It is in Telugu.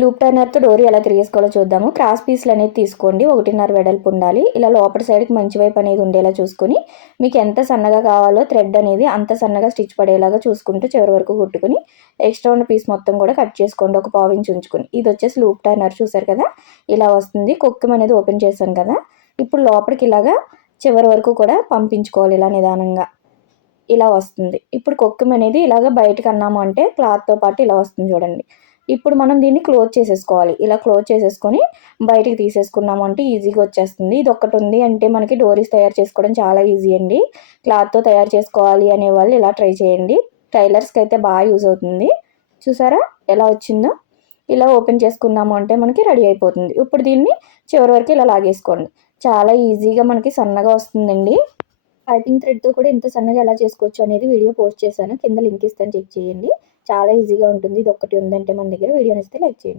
లూప్ టర్నర్తో డోర్ ఎలా తిరిగేసుకోవాలో చూద్దాము. క్రాస్ పీస్లు అనేది తీసుకోండి. ఒకటిన్నర వెడల్పు ఉండాలి. ఇలా లోపల సైడ్కి మంచి వైపు అనేది ఉండేలా చూసుకుని మీకు ఎంత సన్నగా కావాలో థ్రెడ్ అనేది అంత సన్నగా స్టిచ్ పడేలాగా చూసుకుంటూ చివరి వరకు కుట్టుకుని ఎక్స్ట్రా ఉన్న పీస్ మొత్తం కూడా కట్ చేసుకోండి. ఒక పావు ఇంచు ఉంచుకొని. ఇది వచ్చేసి లూప్ టర్నర్ చూసారు కదా? ఇలా వస్తుంది. కొక్కం అనేది ఓపెన్ చేశాను కదా? ఇప్పుడు లోపలికి ఇలాగా చివరి వరకు కూడా పంపించుకోవాలి ఇలా నిదానంగా. ఇలా వస్తుంది. ఇప్పుడు కొక్కం అనేది ఇలాగ బయటకు అన్నాము అంటే క్లాత్తో పాటు ఇలా వస్తుంది చూడండి. ఇప్పుడు మనం దీన్ని క్లోజ్ చేసేసుకోవాలి. ఇలా క్లోజ్ చేసేసుకొని బయటికి తీసేసుకున్నాము అంటే ఈజీగా వచ్చేస్తుంది. ఇది ఒక్కటి ఉంది అంటే మనకి డోరీస్ తయారు చేసుకోవడం చాలా ఈజీ అండి. క్లాత్తో తయారు చేసుకోవాలి అనే వాళ్ళు ఇలా ట్రై చేయండి. టైలర్స్కి అయితే బాగా యూజ్ అవుతుంది. చూసారా? ఎలా వచ్చిందో? ఇలా ఓపెన్ చేసుకున్నాము అంటే మనకి రెడీ అయిపోతుంది. ఇప్పుడు దీన్ని చివరి వరకు ఇలా లాగేసుకోండి. చాలా ఈజీగా మనకి సన్నగా వస్తుందండి. పైపింగ్ థ్రెడ్తో కూడా ఇంత సన్నగా ఎలా చేసుకోవచ్చు అనేది వీడియో పోస్ట్ చేశాను. కింద లింక్ ఇస్తాను చెక్ చేయండి. చాలా ఈజీగా ఉంటుంది. ఇది ఒక్కటి ఉందంటే మన దగ్గర వీడియో ఇస్తే లైక్ చేయండి.